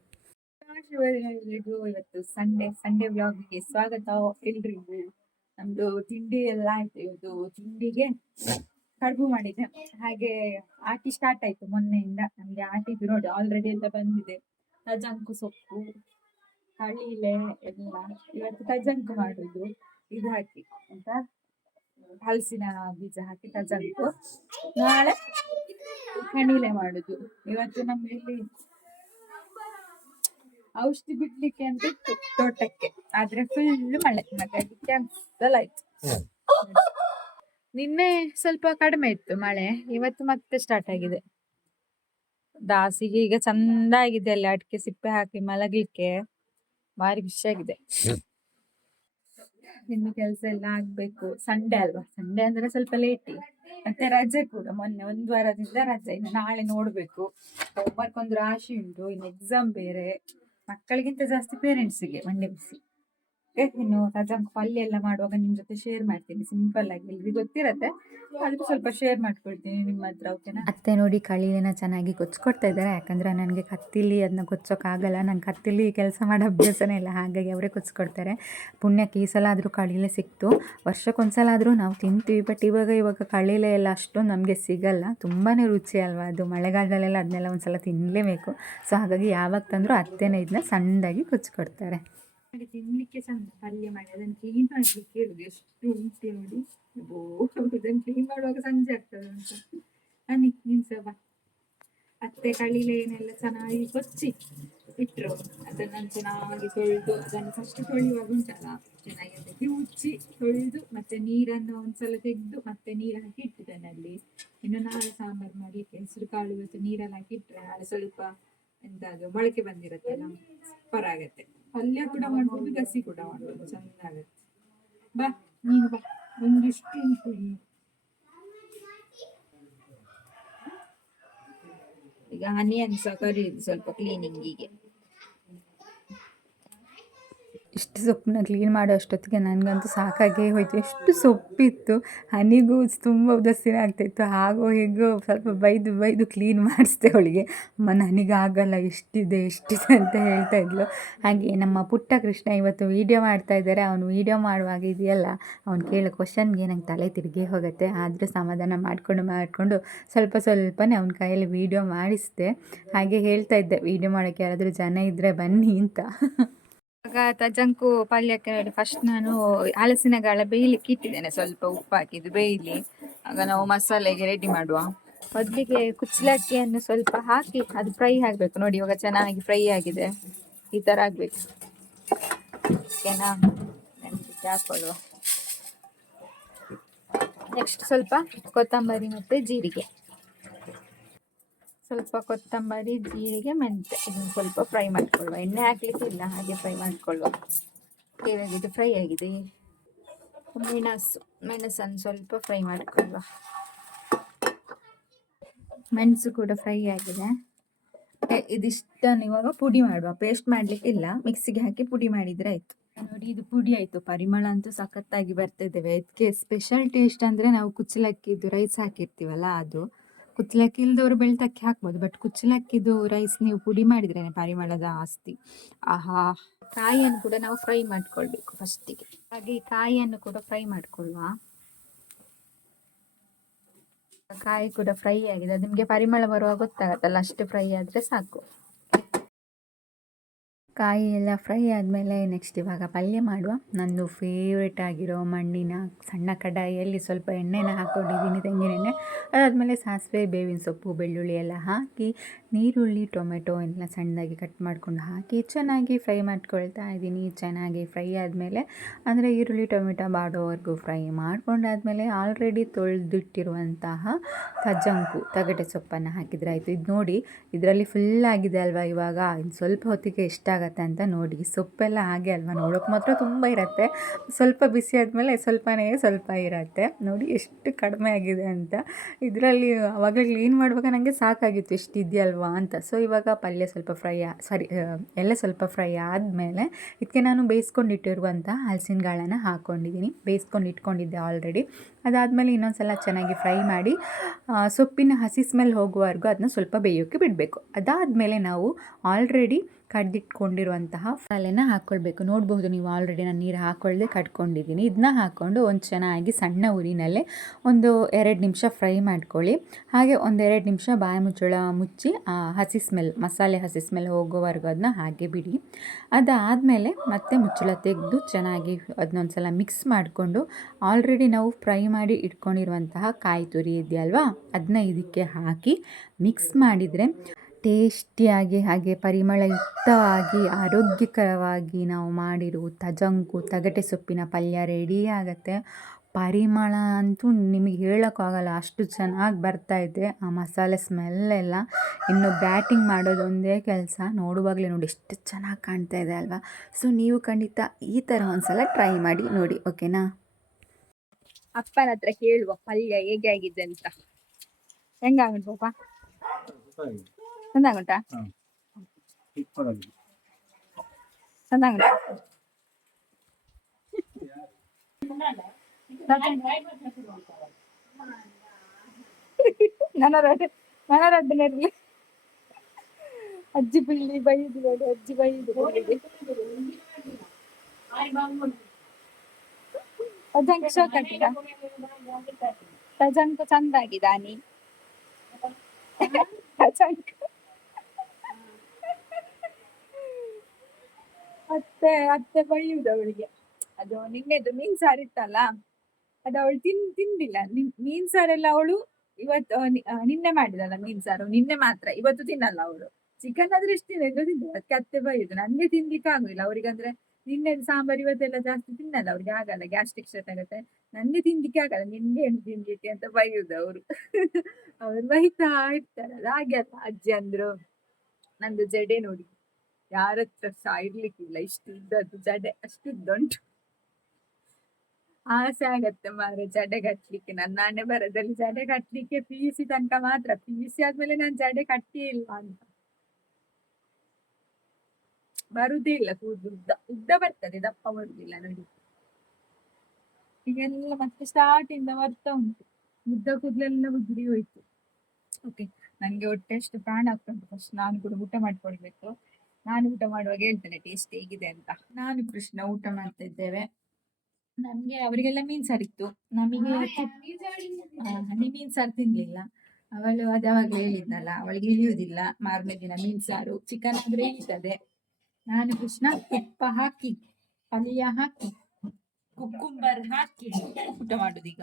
ಇವತ್ತು ಸಂಡೇ ಸಂಡೇ ವ್ಲಾಗ್ಗೆ ಸ್ವಾಗತ ಎಲ್ರಿಗೂ. ನಮ್ದು ತಿಂಡಿ ಎಲ್ಲ ಆಯ್ತು, ಇವತ್ತು ತಿಂಡಿಗೆ ಕಡುಬು ಮಾಡಿದೆ ಹಾಗೆ ಆಟಿ ಸ್ಟಾರ್ಟ್ ಆಯ್ತು ಮೊನ್ನೆಯಿಂದ. ನಮ್ಗೆ ಆಟಿದ್ದು ನೋಡಿ ಆಲ್ರೆಡಿ ಎಲ್ಲ ಬಂದಿದೆ. ತಜಂಕು ಸೊಪ್ಪು ಕಳಿಲೆ ಎಲ್ಲ ಇವತ್ತು ತಜಂಕು ಮಾಡುದು. ಇದು ಹಾಕಿ ಅಂತ ಹಲಸಿನ ಬೀಜ ಹಾಕಿ ನಾಳೆ ಕಣಿಲೆ ಮಾಡುದು. ಇವತ್ತು ನಮ್ಗೆ ಇಲ್ಲಿ ಔಷಧಿ ಬಿಡ್ಲಿಕ್ಕೆ ಅಂತ ಇತ್ತು ತೋಟಕ್ಕೆ. ಆದ್ರೆ ಫುಲ್ ಮಳೆ. ಮತ್ತೆ ಕ್ಯಾನ್ಸಲ್ ಆಯ್ತು. ನಿನ್ನೆ ಸ್ವಲ್ಪ ಕಡಿಮೆ ಇತ್ತು ಮಳೆ. ಇವತ್ತು ಮತ್ತೆ ಸ್ಟಾರ್ಟ್ ಆಗಿದೆ. ದಾಸಿಗೆ ಈಗ ಚಂದ ಆಗಿದೆ ಅಲ್ಲಿ ಅಡಿಕೆ ಸಿಪ್ಪೆ ಹಾಕಿ ಮಲಗಲಿಕ್ಕೆ. ಭಾರಿ ಖುಷಿಯಾಗಿದೆ. ಇನ್ನು ಕೆಲಸ ಎಲ್ಲ ಆಗ್ಬೇಕು. ಸಂಡೇ ಅಲ್ವಾ? ಸಂಡೇ ಅಂದ್ರೆ ಸ್ವಲ್ಪ ಲೇಟಿ ಮತ್ತೆ ರಜೆ ಕೂಡ ಮೊನ್ನೆ ಒಂದು ವಾರದಿಂದ ರಜೆ. ಇನ್ನು ನಾಳೆ ನೋಡ್ಬೇಕು. ಹೋಮ್ವರ್ಕ್ ರಾಶಿ ಉಂಟು. ಇನ್ನು ಎಕ್ಸಾಮ್ ಬೇರೆ. ಮಕ್ಕಳಿಗಿಂತ ಜಾಸ್ತಿ ಪೇರೆಂಟ್ಸಿಗೆ ಮಂಡೆ ಬಿಸಿ. ಇನ್ನು ರಜಾಂಕ್ ಪಲ್ಯ ಎಲ್ಲ ಮಾಡುವಾಗ ನಿಮ್ಮ ಜೊತೆ ಶೇರ್ ಮಾಡ್ತೀನಿ ಸಿಂಪಲ್ ಆಗಿ ಎಲ್ರಿಗೂ ಗೊತ್ತಿರತ್ತೆ. ಆದ್ರೂ ಸ್ವಲ್ಪ ಶೇರ್ ಮಾಡ್ಕೊಳ್ತೀನಿ ನಿಮ್ಮ ಹತ್ರ ಓಕೆನಾ ಅತ್ತೆ ನೋಡಿ ಕಳಿನ ಚೆನ್ನಾಗಿ ಕೊಚ್ಕೊಡ್ತಾ ಇದ್ದಾರೆ, ಯಾಕಂದ್ರೆ ನನಗೆ ಕತ್ತಿಲಿ ಅದನ್ನ ಕೊಚ್ಚೋಕ್ಕಾಗಲ್ಲ ನಂಗೆ ಕತ್ತಿಲಿ ಕೆಲಸ ಮಾಡೋ ಅಭ್ಯಾಸನೇ ಇಲ್ಲ, ಹಾಗಾಗಿ ಅವರೇ ಕೊಚ್ಕೊಡ್ತಾರೆ ಪುಣ್ಯಕ್ಕೆ ಈ ಸಲ ಆದರೂ ಕಳಿಲೆ ಸಿಕ್ತು. ವರ್ಷಕ್ಕೊಂದ್ಸಲ ಆದರೂ ನಾವು ತಿಂತೀವಿ ಬಟ್ ಇವಾಗ ಇವಾಗ ಕಳಿಲೆ ಎಲ್ಲ ಅಷ್ಟೊಂದು ನಮಗೆ ಸಿಗಲ್ಲ. ತುಂಬಾ ರುಚಿ ಅಲ್ವಾ ಅದು, ಮಳೆಗಾಲದಲ್ಲೆಲ್ಲ ಅದನ್ನೆಲ್ಲ ಒಂದ್ಸಲ ತಿನ್ನಲೇಬೇಕು ಸೊ ಹಾಗಾಗಿ ಯಾವಾಗ ತಂದರೂ ಅತ್ತೆನೇ ಇದನ್ನ ಸಣ್ಣದಾಗಿ ಕೊಚ್ಕೊಡ್ತಾರೆ ಹಾಗೆ ತಿನ್ಲಿಕ್ಕೆ ಚಂದ, ಪಲ್ಯ ಮಾಡಿ, ಅದನ್ನು ಕ್ಲೀನ್ ಮಾಡ್ಲಿಕ್ಕೆ ಹೇಳುದು ಎಷ್ಟು ಉಂಟು ನೋಡಿ. ಅದನ್ನು ಕ್ಲೀನ್ ಮಾಡುವಾಗ ಸಂಜೆ ಆಗ್ತದೆ ಅಂತ. ಅನ್ನಿ ನೀನ್ ಸಹ ಬಾ. ಅತ್ತೆ ಕಳಿಲೆನೆಲ್ಲ ಚೆನ್ನಾಗಿ ಕೊಚ್ಚಿ ಇಟ್ಟರು ಅದನ್ನ ಚೆನ್ನಾಗಿ ತೊಳೆದು, ಅದನ್ನು ಫಸ್ಟ್ ತೊಳೆಯುವಾಗ ಉಂಟಲ್ಲ, ಚೆನ್ನಾಗಿ ಅದಕ್ಕೆ ಉಚ್ಚಿ ತೊಳೆದು, ಮತ್ತೆ ನೀರನ್ನು ಒಂದ್ಸಲ ತೆಗೆದು, ಮತ್ತೆ ನೀರು ಹಾಕಿ ಇಟ್ಟಿದ್ದನಲ್ಲಿ ಇನ್ನು ನಾಳೆ ಸಾಂಬಾರು ಮಾಡಿ ಹೆಸರು ಕಾಳು ಇವತ್ತು ನೀರಲ್ಲಿ ಹಾಕಿ ಇಟ್ಟರೆ ನಾಳೆ ಸ್ವಲ್ಪ ಎಂತ ಅದು ಮೊಳಕೆ ಬಂದಿರತ್ತೆ ಸೂಪರ್ ಆಗತ್ತೆ. ಪಲ್ಯ ಕೂಡ ಮಾಡ್ಬೋದು, ಗಸಿ ಕೂಡ ಮಾಡ್ಬೋದು. ಚಂದ ಆಗತ್ತೆ ಬಾ, ನೀನು ಬಾ. ಒಂದಿಷ್ಟು ಉಂಟು. ಈಗ ಹನಿಯನ್ ಅನ್ಸ ಕರಿಯುದು ಸ್ವಲ್ಪ ಕ್ಲೀನಿಂಗಿಗೆ ಇಷ್ಟು ಸೊಪ್ಪನ್ನ ಕ್ಲೀನ್ ಮಾಡೋ ಅಷ್ಟೊತ್ತಿಗೆ ನನಗಂತೂ ಸಾಕಾಗೇ ಹೋಯ್ತು. ಎಷ್ಟು ಸೊಪ್ಪಿತ್ತು. ಹನಿಗೂ ತುಂಬ ಉದಾಸೀನ ಆಗ್ತಾಯಿತ್ತು ಹಾಗೋ ಹೀಗೋ ಸ್ವಲ್ಪ ಬೈದು ಬೈದು ಕ್ಲೀನ್ ಮಾಡಿಸ್ದೆ ಅವಳಿಗೆ. ಅಮ್ಮ ನನಗಾಗಲ್ಲ ಎಷ್ಟಿದೆ ಎಷ್ಟಿದೆ ಅಂತ ಹೇಳ್ತಾ ಇದ್ಲು. ಹಾಗೆ ನಮ್ಮ ಪುಟ್ಟ ಕೃಷ್ಣ ಇವತ್ತು ವೀಡಿಯೋ ಮಾಡ್ತಾ ಇದ್ದಾರೆ. ಅವನು ವೀಡಿಯೋ ಮಾಡುವಾಗ ಇದೆಯಲ್ಲ, ಅವ್ನು ಕೇಳೋ ಕ್ವಶನ್ಗೆ ನಂಗೆ ತಲೆ ತಿರುಗಿ ಹೋಗುತ್ತೆ. ಆದರೂ ಸಮಾಧಾನ ಮಾಡಿಕೊಂಡು ಮಾಡಿಕೊಂಡು ಸ್ವಲ್ಪ ಸ್ವಲ್ಪನೇ ಅವನ ಕೈಯಲ್ಲಿ ವೀಡಿಯೋ ಮಾಡಿಸಿದೆ. ಹಾಗೆ ಹೇಳ್ತಾ ಇದ್ದೆ ವೀಡಿಯೋ ಮಾಡೋಕ್ಕೆ ಯಾರಾದರೂ ಜನ ಇದ್ದರೆ ಬನ್ನಿ ಅಂತ. ಆಗ ಜಂಕು ಪಲ್ಯಕ್ಕೆ ನೋಡಿ ಫಸ್ಟ್ ನಾನು ಹಲಸಿನ ಗಾಳ ಬೇಯಲಿಕ್ಕೆ ಇಟ್ಟಿದ್ದೇನೆ. ಸ್ವಲ್ಪ ಉಪ್ಪು ಹಾಕಿದ್ದು ಬೇಯಲಿ. ಆಗ ನಾವು ಮಸಾಲೆಗೆ ರೆಡಿ ಮಾಡುವ. ಮೊದಲಿಗೆ ಕುಚ್ಚಲಕ್ಕಿಯನ್ನು ಸ್ವಲ್ಪ ಹಾಕಿ ಅದು ಫ್ರೈ ಆಗಬೇಕು. ನೋಡಿ ಇವಾಗ ಚೆನ್ನಾಗಿ ಫ್ರೈ ಆಗಿದೆ. ಈ ಥರ ಆಗಬೇಕು. ಓಕೆನಾ? ಹಾಕೊಳ್ಳುವ. ನೆಕ್ಸ್ಟ್ ಸ್ವಲ್ಪ ಕೊತ್ತಂಬರಿ ಮತ್ತು ಜೀರಿಗೆ. ಸ್ವಲ್ಪ ಕೊತ್ತಂಬರಿ, ಜೀರಿಗೆ ಮೆಂತೆ ಇದನ್ನು ಸ್ವಲ್ಪ ಫ್ರೈ ಮಾಡ್ಕೊಳ್ಳುವ. ಎಣ್ಣೆ ಹಾಕ್ಲಿಕ್ಕೆ ಇಲ್ಲ ಹಾಗೆ ಫ್ರೈ ಮಾಡ್ಕೊಳ್ಳುವ. ಇದು ಫ್ರೈ ಆಗಿದೆ. ಮೆಣಸು. ಮೆಣಸನ್ನು ಸ್ವಲ್ಪ ಫ್ರೈ ಮಾಡ್ಕೊಳ್ಳುವ. ಮೆಣಸು ಕೂಡ ಫ್ರೈ ಆಗಿದೆ. ಇದಿಷ್ಟನ್ನು ಇವಾಗ ಪುಡಿ ಮಾಡುವ. ಪೇಸ್ಟ್ ಮಾಡ್ಲಿಕ್ಕೆ ಇಲ್ಲ ಮಿಕ್ಸಿಗೆ ಹಾಕಿ ಪುಡಿ ಮಾಡಿದ್ರೆ ಆಯ್ತು. ನೋಡಿ, ಇದು ಪುಡಿ ಆಯ್ತು. ಪರಿಮಳ ಅಂತೂ ಸಖತ್ತಾಗಿ ಬರ್ತಿದ್ದೇವೆ ಇದಕ್ಕೆ ಸ್ಪೆಷಲ್ ಟೇಸ್ಟ್ ಅಂದ್ರೆ ನಾವು ಕುಚ್ಚಲಕ್ಕಿದು ರೈಸ್ ಹಾಕಿರ್ತೀವಲ್ಲ, ಅದು. ಕುಚ್ಚಲಕ್ಕಿ ಇಲ್ದವರು ಬೆಳ್ತಕ್ಕಿ ಹಾಕ್ಬೋದು ಬಟ್ ಕುಚ್ಚಲಕ್ಕಿದು ರೈಸ್ ನೀವು ಪುಡಿ ಮಾಡಿದ್ರೇನೆ ಪರಿಮಳದ ಆಸ್ತಿ. ಆಹಾ, ಕಾಯಿಯನ್ನು ಕೂಡ ನಾವು ಫ್ರೈ ಮಾಡ್ಕೊಳ್ಬೇಕು ಫಸ್ಟಿಗೆ. ಹಾಗೆ ಕಾಯಿಯನ್ನು ಕೂಡ ಫ್ರೈ ಮಾಡ್ಕೊಳ್ಳುವ. ಕಾಯಿ ಕೂಡ ಫ್ರೈ ಆಗಿದೆ, ಅದು ನಿಮಗೆ ಪರಿಮಳ ಬರುವಾಗ ಗೊತ್ತಾಗತ್ತಲ್ಲ, ಅಷ್ಟು ಫ್ರೈ ಆದರೆ ಸಾಕು. ಕಾಯಿ ಎಲ್ಲ ಫ್ರೈ ಆದಮೇಲೆ ನೆಕ್ಸ್ಟ್ ಇವಾಗ ಪಲ್ಯ ಮಾಡುವ. ನಂದು ಫೇವ್ರೇಟ್ ಆಗಿರೋ ಮಣ್ಣಿನ ಸಣ್ಣ ಕಡಾಯಿಯಲ್ಲಿ ಸ್ವಲ್ಪ ಎಣ್ಣೆನ ಹಾಕ್ಕೊಂಡಿದ್ದೀನಿ ತೆಂಗಿನೆಣ್ಣೆ. ಅದಾದಮೇಲೆ ಸಾಸಿವೆ, ಬೇವಿನ ಸೊಪ್ಪು, ಬೆಳ್ಳುಳ್ಳಿ ಎಲ್ಲ ಹಾಕಿ, ನೀರುಳ್ಳಿ, ಟೊಮೆಟೊ ಎಲ್ಲ ಸಣ್ಣದಾಗಿ ಕಟ್ ಮಾಡ್ಕೊಂಡು ಹಾಕಿ ಚೆನ್ನಾಗಿ ಫ್ರೈ ಮಾಡ್ಕೊಳ್ತಾ ಇದ್ದೀನಿ. ಚೆನ್ನಾಗಿ ಫ್ರೈ ಆದಮೇಲೆ ಅಂದರೆ ಈರುಳ್ಳಿ, ಟೊಮೆಟೊ, ಬಾಡೋವರೆಗೂ ಫ್ರೈ ಮಾಡ್ಕೊಂಡಾದ್ಮೇಲೆ ಆಲ್ರೆಡಿ ತೊಳೆದಿಟ್ಟಿರುವಂತಹ ತಜಂಕು ತಗಟೆ ಸೊಪ್ಪನ್ನು ಹಾಕಿದ್ರೆ ಆಯಿತು. ಇದು ನೋಡಿ ಇದರಲ್ಲಿ ಫುಲ್ ಆಗಿದೆ ಅಲ್ವಾ ಇವಾಗ? ಇನ್ನು ಸ್ವಲ್ಪ ಹೊತ್ತಿಗೆ ಎಷ್ಟಾಗತ್ತೆ ಅಂತ ನೋಡಿ. ಸೊಪ್ಪೆಲ್ಲ ಹಾಗೆ ಅಲ್ವಾ ನೋಡೋಕೆ? ಮಾತ್ರ ತುಂಬ ಇರುತ್ತೆ. ಸ್ವಲ್ಪ ಬಿಸಿ ಆದಮೇಲೆ ಸ್ವಲ್ಪನೇ ಸ್ವಲ್ಪ ಇರುತ್ತೆ. ನೋಡಿ ಎಷ್ಟು ಕಡಿಮೆ ಆಗಿದೆ ಅಂತ. ಇದರಲ್ಲಿ ಅವಾಗ ಕ್ಲೀನ್ ಮಾಡುವಾಗ ನನಗೆ ಸಾಕಾಗಿತ್ತು ಎಷ್ಟು ಇದೆಯಲ್ವಾ ಅಂತ. ಸೊ ಇವಾಗ ಪಲ್ಯ ಸ್ವಲ್ಪ ಫ್ರೈ ಸಾರಿ ಎಲ್ಲ ಸ್ವಲ್ಪ ಫ್ರೈ ಆದಮೇಲೆ ಇದಕ್ಕೆ ನಾನು ಬೇಯಿಸ್ಕೊಂಡಿಟ್ಟಿರುವಂಥ ಹಲಸಿನ ಕಾಳನ್ನು ಹಾಕ್ಕೊಂಡಿದ್ದೀನಿ ಬೇಯಿಸ್ಕೊಂಡು ಇಟ್ಕೊಂಡಿದ್ದೆ ಆಲ್ರೆಡಿ ಅದಾದಮೇಲೆ ಇನ್ನೊಂದು ಸಲ ಚೆನ್ನಾಗಿ ಫ್ರೈ ಮಾಡಿ ಸೊಪ್ಪಿನ ಹಸಿ ಸ್ಮೆಲ್ ಹೋಗುವವರೆಗೂ ಅದನ್ನ ಸ್ವಲ್ಪ ಬೇಯೋಕ್ಕೆ ಬಿಡಬೇಕು. ಅದಾದಮೇಲೆ ನಾವು ಆಲ್ರೆಡಿ ಕಡ್ದಿಟ್ಕೊಂಡಿರುವಂತಹ ಮಸಾಲೆನ ಹಾಕ್ಕೊಳ್ಬೇಕು ನೋಡಬಹುದು ನೀವು ಆಲ್ರೆಡಿ ನಾನು ನೀರು ಹಾಕ್ಕೊಳ್ಳದೆ ಕಟ್ಕೊಂಡಿದ್ದೀನಿ. ಇದನ್ನ ಹಾಕ್ಕೊಂಡು ಒಂದು ಚೆನ್ನಾಗಿ ಸಣ್ಣ ಉರಿನಲ್ಲೇ ಒಂದು ಎರಡು ನಿಮಿಷ ಫ್ರೈ ಮಾಡ್ಕೊಳ್ಳಿ. ಹಾಗೆ ಒಂದೆರಡು ನಿಮಿಷ ಬಾಯಿ ಮುಚ್ಚಳ ಮುಚ್ಚಿ ಹಸಿ ಸ್ಮೆಲ್ ಮಸಾಲೆ ಹಸಿ ಸ್ಮೆಲ್ ಹೋಗೋವರೆಗೂ ಅದನ್ನ ಹಾಗೆ ಬಿಡಿ. ಅದಾದಮೇಲೆ ಮತ್ತೆ ಮುಚ್ಚಳ ತೆಗೆದು ಚೆನ್ನಾಗಿ ಅದನ್ನೊಂದು ಸಲ ಮಿಕ್ಸ್ ಮಾಡಿಕೊಂಡು ಆಲ್ರೆಡಿ ನಾವು ಫ್ರೈ ಮಾಡಿ ಇಟ್ಕೊಂಡಿರುವಂತಹ ಕಾಯಿ ತುರಿ ಇದೆಯಲ್ವಾ? ಅದನ್ನ ಇದಕ್ಕೆ ಹಾಕಿ ಮಿಕ್ಸ್ ಮಾಡಿದರೆ ಟೇಸ್ಟಿಯಾಗಿ ಹಾಗೆ ಪರಿಮಳಯುಕ್ತವಾಗಿ ಆರೋಗ್ಯಕರವಾಗಿ ನಾವು ಮಾಡಿರೋ ತಜಂಕು ತಗಟೆ ಸೊಪ್ಪಿನ ಪಲ್ಯ ರೆಡಿ ಆಗುತ್ತೆ. ಪರಿಮಳ ಅಂತೂ ನಿಮಗೆ ಹೇಳೋಕ್ಕಾಗಲ್ಲ ಅಷ್ಟು ಚೆನ್ನಾಗಿ ಬರ್ತಾ ಇದೆ. ಆ ಮಸಾಲೆ ಸ್ಮೆಲ್ ಎಲ್ಲ. ಇನ್ನು ಬ್ಯಾಟಿಂಗ್ ಮಾಡೋದೊಂದೇ ಕೆಲಸ. ನೋಡುವಾಗಲೇ ನೋಡಿ ಎಷ್ಟು ಚೆನ್ನಾಗಿ ಕಾಣ್ತಾ ಇದೆ ಅಲ್ವಾ? ಸೊ ನೀವು ಖಂಡಿತ ಈ ಥರ ಒಂದ್ಸಲ ಟ್ರೈ ಮಾಡಿ ನೋಡಿ ಓಕೆನಾ ಅಪ್ಪನ ಹತ್ರ ಕೇಳುವ ಪಲ್ಯ ಹೇಗೆ ಆಗಿದೆ ಅಂತ. ಹೆಂಗಾಗುಂಟು ಪಾಪ ಚಂದಾಗುಂಟಾ ಚಂದಾಗುಂಟಾ ನನ್ನ ರೊಡ್ಡೆ ನನ್ನ ರೊಡ್ಡಿನಲ್ಲಿ ಅಜ್ಜಿ ಬಿಳ್ಳಿ ಬೈದು ನೋಡಿ ಅಜ್ಜಿ ಬೈದು ಅಜ್ಜಂಗೆ ಶೋಕ್ ಹಾಕಿದ ಅಜ್ಜಂಕು ಚಂದ ಆಗಿದಾನಿ ಅಜ್ಜಂಕ್ ಅತ್ತೆ ಅತ್ತೆ ಬೈಯುದು ಅವಳಿಗೆ. ಅದು ನಿನ್ನೆದು ಮೀನ್ ಸಾರು ಇತ್ತಲ್ಲ, ಅದು ಅವಳು ತಿನ್, ತಿಂದಿಲ್ಲ. ಮೀನ್ ಸಾರೆಲ್ಲ ಅವಳು ಇವತ್ತು ನಿನ್ನೆ ಮಾಡಿದಲ್ಲ ಮೀನ್ ಸಾರು, ನಿನ್ನೆ ಮಾತ್ರ, ಇವತ್ತು ತಿನ್ನಲ್ಲ ಅವಳು. ಚಿಕನ್ ಆದ್ರೆ ಎಷ್ಟು ದಿನ ತಿಂದ ಅದಕ್ಕೆ ಅತ್ತೆ ಬೈಯುದು. ನನ್ಗೆ ತಿನ್ಲಿಕ್ಕೆ ಆಗುದಿಲ್ಲ. ಅವ್ರಿಗಂದ್ರೆ ನಿನ್ನೆ ಸಾಂಬಾರ್, ಇವತ್ತೆಲ್ಲ ಜಾಸ್ತಿ ತಿನ್ನಲ್ಲ ಅವ್ರಿಗೆ, ಆಗಲ್ಲ, ಗ್ಯಾಸ್ಟ್ರಿಕ್ ಶಟ್ ಆಗುತ್ತೆ. ನನ್ಗೆ ತಿನ್ಲಿಕ್ಕೆ ಆಗಲ್ಲ, ನಿನ್ಗೆ ಏನು ತಿನ್ಲಿಕ್ಕೆ ಅಂತ ಬೈಯುದು ಅವರು. ಅವ್ರು ಬೈತಾ ಇರ್ತಾರಲ್ಲ, ಹಾಗೆ ಅಲ್ಲ ಅಜ್ಜಿ ಅಂದ್ರು. ನಂದು ಜಡೆ ನೋಡಿ. ಯಾರ ಹತ್ರ ಸಹ ಇರ್ಲಿಕ್ಕಿಲ್ಲ ಇಷ್ಟು ಇದ್ದದ್ದು ಜಡೆ ಅಷ್ಟು ಉಂಟು ಆಸೆ ಆಗತ್ತೆ ಮಾರ ಜಡೆ ಕಟ್ಲಿಕ್ಕೆ. ನನ್ನ ಹಣೆ ಬರದಲ್ಲಿ ಜಡೆ ಕಟ್ಲಿಕ್ಕೆ ಪಿ ಯು ಸಿ ತನಕ ಮಾತ್ರ. ಪಿ ಯು ಸಿ ಆದ್ಮೇಲೆ ನಾನು ಜಡೆ ಕಟ್ಟಿ ಇಲ್ಲ ಅಂತ. ಬರುದೇ ಇಲ್ಲ, ಕೂದಲು ಉದ್ದ ಉದ್ದ ಬರ್ತದೆ, ದಪ್ಪ ಬರುದಿಲ್ಲ ನೋಡಿ. ಈಗೆಲ್ಲ ಮತ್ತೆ ಸ್ಟಾರ್ಟ್ ಇಂದ ಬರ್ತಾ ಉಂಟು. ಉದ್ದ ಕೂದಲೆಲ್ಲ ಉದುರಿ ಹೋಯ್ತು. ಓಕೆ ನನಗೆ ಹೊಟ್ಟೆ ಅಷ್ಟು ಪ್ರಾಣ ಉಂಟು. ಫಸ್ಟ್ ನಾನು ಕೂಡ ಊಟ ಮಾಡ್ಕೊಳ್ಬೇಕು ನಾನು ಊಟ ಮಾಡುವಾಗ ಹೇಳ್ತೇನೆ ಟೇಸ್ಟ್ ಹೇಗಿದೆ ಅಂತ. ನಾನು ಕೃಷ್ಣ ಊಟ ಮಾಡ್ತಾ ಇದ್ದೇವೆ ನಮ್ಗೆ ಅವರಿಗೆಲ್ಲ ಮೀನ್ ಸಾರಿತ್ತು ನಮಗೆ ಹನಿ ಮೀನ್ ಸಾರು ತಿನ್ಲಿಲ್ಲ. ಅವಳು ಅದಾವಾಗ್ಲೇ ಹೇಳಿದ್ನಲ್ಲ ಅವಳಿಗೆ ಇಳಿಯುವುದಿಲ್ಲ ಮಾರನೇ ದಿನ ಮೀನ್ ಸಾರು ಚಿಕನ್ ಆದ್ರೆ ಇರ್ತದೆ. ನಾನು ಕೃಷ್ಣ ತುಪ್ಪ ಹಾಕಿ ಪಲ್ಯ ಹಾಕಿ ಕುಕ್ಕುಂಬರ್ ಹಾಕಿ ಊಟ ಮಾಡುದೀಗ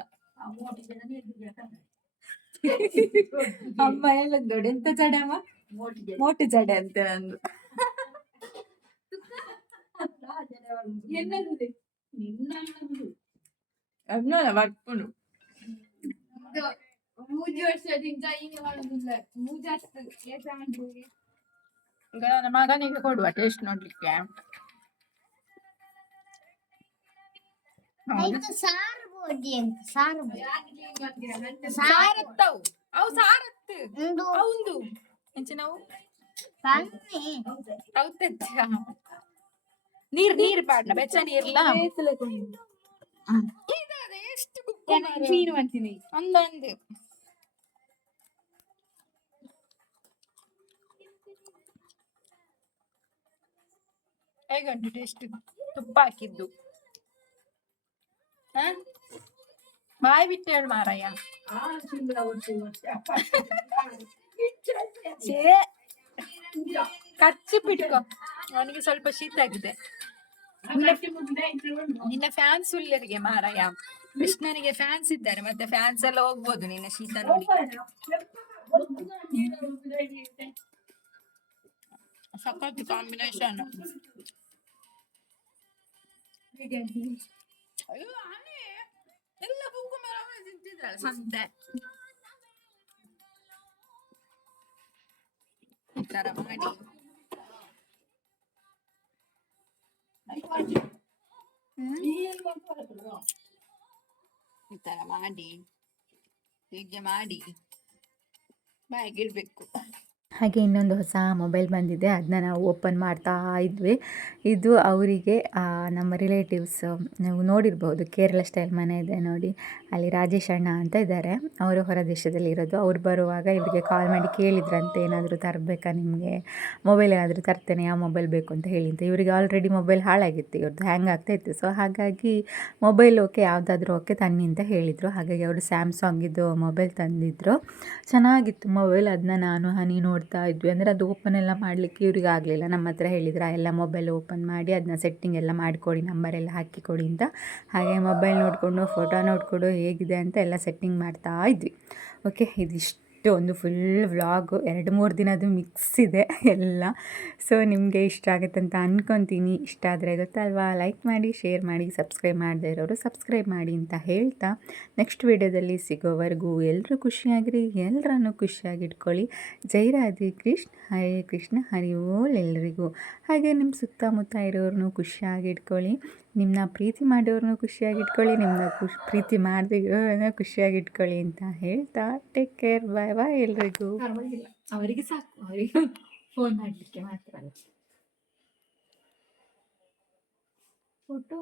ಅಮ್ಮ ಎಲ್ಲ ದೊಡ್ಡ ಎಂತ ಜಡೆ ಅಮ್ಮ? ಮೋಟು ಜಡೆ ಅಂತ ನಂದು ಅದನ್ನ ಬರ್ಕೊಂಡು ಮೂಜಿ ವರ್ಷದಿಂದ ಹೀಗೆ ಮಾಡುದಿಲ್ಲ ಮೂಜಾಸ್ತು ಏಸಾಂಡ್ರು ಈಗ ನನ್ನ ಮಗನಿಗೆ ಕೊಡುವ ಟೇಸ್ಟ್ ನೋಡ್ಲಿಕ್ಕೆ ಹೌದು. ಸಾರು ಬೋಡಿ ಅಂತ ಸಾರು ಸಾರತ್ತವು ಅವು ಸಾರತ್ತು ಒಂದು ಅವಂದು ಎಂಚಿನವು ಸನ್ನೆ ಹೌದಜ್ಜ ನೀರ್ ನೀರ್ ಪಾಡ್ನ ಬೆಚ್ಚ ನೀರ್ಲ ಇದಾದೆ ಎಷ್ಟು ಮೀನು ಅಂತೀನಿ ಒಂದೊಂದು ಹೇಗುಂಟು ಟೇಸ್ಟ್ ತುಪ್ಪ ಹಾಕಿದ್ದು ಹ? ಬಾಯಿ ಬಿಟ್ಟು ಹೇಳು ಮಾರಯ್ಯ ಛೇ, ಕಚ್ಚಿ ಬಿಟ್ಕೊ ಅವನಿಗೆ ಸ್ವಲ್ಪ ಶೀತ ಆಗಿದೆ. ನಿನ್ನ ಫ್ಯಾನ್ಸ್ ಉಳ್ಳರಿಗೆ ಮಾರಾಯ. ಕೃಷ್ಣನಿಗೆ ಫ್ಯಾನ್ಸ್ ಇದ್ದಾರೆ ಮತ್ತೆ ಫ್ಯಾನ್ಸ್ ಎಲ್ಲ ಹೋಗ್ಬೋದು ನಿನ್ನ ಶೀತ ನೋಡಿ. ಸಖತ್ ಕಾಂಬಿನೇಷನ್ ಅಯ್ಯೋ ಆನೆ. ಎಲ್ಲ ಬುಕ್ಕು ಮರ ತಿಂತಿದ್ದಾಳೆ ಸಂತೆ. ಈ ತರ ಮಾಡಿ. ಈ ತರ ಮಾಡಿ ಹೀಗೆ ಮಾಡಿ ಬಾಯಿಗಿಡ್ಬೇಕು ಹಾಗೆ ಇನ್ನೊಂದು ಹೊಸ ಮೊಬೈಲ್ ಬಂದಿದೆ ಅದನ್ನ ನಾವು ಓಪನ್ ಮಾಡ್ತಾ ಇದ್ವಿ. ಇದು ಅವರಿಗೆ ನಮ್ಮ ರಿಲೇಟಿವ್ಸ್ ನೀವು ನೋಡಿರ್ಬೋದು, ಕೇರಳ ಸ್ಟೈಲ್ ಮನೆ ಇದೆ ನೋಡಿ, ಅಲ್ಲಿ ರಾಜೇಶ್ ಅಣ್ಣ ಅಂತ ಇದ್ದಾರೆ. ಅವರು ಹೊರ ದೇಶದಲ್ಲಿ ಇರೋದು. ಅವ್ರು ಬರುವಾಗ ಇವರಿಗೆ ಕಾಲ್ ಮಾಡಿ ಕೇಳಿದ್ರಂತೆ, ಏನಾದರೂ ತರಬೇಕಾ ನಿಮಗೆ? ಮೊಬೈಲ್ ಏನಾದರೂ ತರ್ತೇನೆ ಯಾವ ಮೊಬೈಲ್ ಬೇಕು ಅಂತ ಹೇಳಿ ಅಂತ. ಇವರಿಗೆ ಆಲ್ರೆಡಿ ಮೊಬೈಲ್ ಹಾಳಾಗಿತ್ತು ಇವ್ರದ್ದು ಹ್ಯಾಂಗ್ ಆಗ್ತಾಯಿತ್ತು ಸೊ ಹಾಗಾಗಿ ಮೊಬೈಲ್ ಓಕೆ ಯಾವುದಾದ್ರೂ ಓಕೆ ತನ್ನಿ ಅಂತ ಹೇಳಿದರು. ಹಾಗಾಗಿ ಅವರು ಸ್ಯಾಮ್ಸಂಗಿದ್ದು ಮೊಬೈಲ್ ತಂದಿದ್ದರು ಚೆನ್ನಾಗಿತ್ತು ಮೊಬೈಲ್ ಅದನ್ನ ನಾನು, ಹನಿ ನೋಡ್ತಾ ಇದ್ವಿ. ಅಂದರೆ ಅದು ಓಪನ್ ಎಲ್ಲ ಮಾಡಲಿಕ್ಕೆ ಇವ್ರಿಗೆ ಆಗಲಿಲ್ಲ. ನಮ್ಮ ಹತ್ರ ಹೇಳಿದ್ರೆ ಎಲ್ಲ ಮೊಬೈಲ್ ಓಪನ್ ಮಾಡಿ ಅದನ್ನ ಸೆಟ್ಟಿಂಗ್ ಎಲ್ಲ ಮಾಡಿಕೊಡಿ ನಂಬರ್ ಎಲ್ಲ ಹಾಕಿ ಕೊಡಿ ಅಂತ. ಹಾಗೆ ಮೊಬೈಲ್ ನೋಡಿಕೊಂಡು ಫೋಟೋ ನೋಡಿಕೊಂಡು ಹೇಗಿದೆ ಅಂತ ಎಲ್ಲ ಸೆಟ್ಟಿಂಗ್ ಮಾಡ್ತಾ ಇದ್ವಿ. ಓಕೆ ಇದಿಷ್ಟು. ಜಸ್ಟ್ ಒಂದು ಫುಲ್ ವ್ಲಾಗು ಎರಡು, ಮೂರು ದಿನದ್ದು ಮಿಕ್ಸ್ ಇದೆ ಎಲ್ಲ. ಸೊ ನಿಮಗೆ ಇಷ್ಟ ಆಗುತ್ತೆ ಅಂತ ಅಂದ್ಕೊತೀನಿ ಇಷ್ಟ ಆದರೆ ಗೊತ್ತಲ್ವಾ? ಲೈಕ್ ಮಾಡಿ ಶೇರ್ ಮಾಡಿ ಸಬ್ಸ್ಕ್ರೈಬ್ ಮಾಡದೇ ಇರೋರು ಸಬ್ಸ್ಕ್ರೈಬ್ ಮಾಡಿ ಅಂತ ಹೇಳ್ತಾ ನೆಕ್ಸ್ಟ್ ವಿಡಿಯೋದಲ್ಲಿ ಸಿಗೋವರೆಗೂ ಎಲ್ಲರೂ ಖುಷಿಯಾಗಿರಿ ಎಲ್ಲರನ್ನೂ ಖುಷಿಯಾಗಿಟ್ಕೊಳ್ಳಿ. ಜೈ ರಾಧೆ ಕೃಷ್ಣ, ಹರೇ ಕೃಷ್ಣ, ಹರಿ ಓಲ್ ಎಲ್ಲರಿಗೂ. ಹಾಗೆ ನಿಮ್ಮ ಸುತ್ತಮುತ್ತ ಇರೋರನ್ನೂ ಖುಷಿಯಾಗಿಟ್ಕೊಳ್ಳಿ. ನಿಮ್ಮನ್ನ ಪ್ರೀತಿ ಮಾಡೋರನ್ನೂ ಖುಷಿಯಾಗಿಟ್ಕೊಳ್ಳಿ ನಿಮ್ಮನ್ನ ಖುಷಿ ಪ್ರೀತಿ ಮಾಡದೇ ಖುಷಿಯಾಗಿ ಇಟ್ಕೊಳ್ಳಿ ಅಂತ ಹೇಳ್ತಾ ಟೇಕ್ ಕೇರ್ ಬಾಯ್ ಬಾಯ್ ಎಲ್ರಿಗೂ. ಅವರಿಗೆ ಸಾಕು. ಅವರಿಗೆ ಫೋನ್ ಮಾಡಲಿಕ್ಕೆ ಮಾತ್ರ ಫೋಟೋ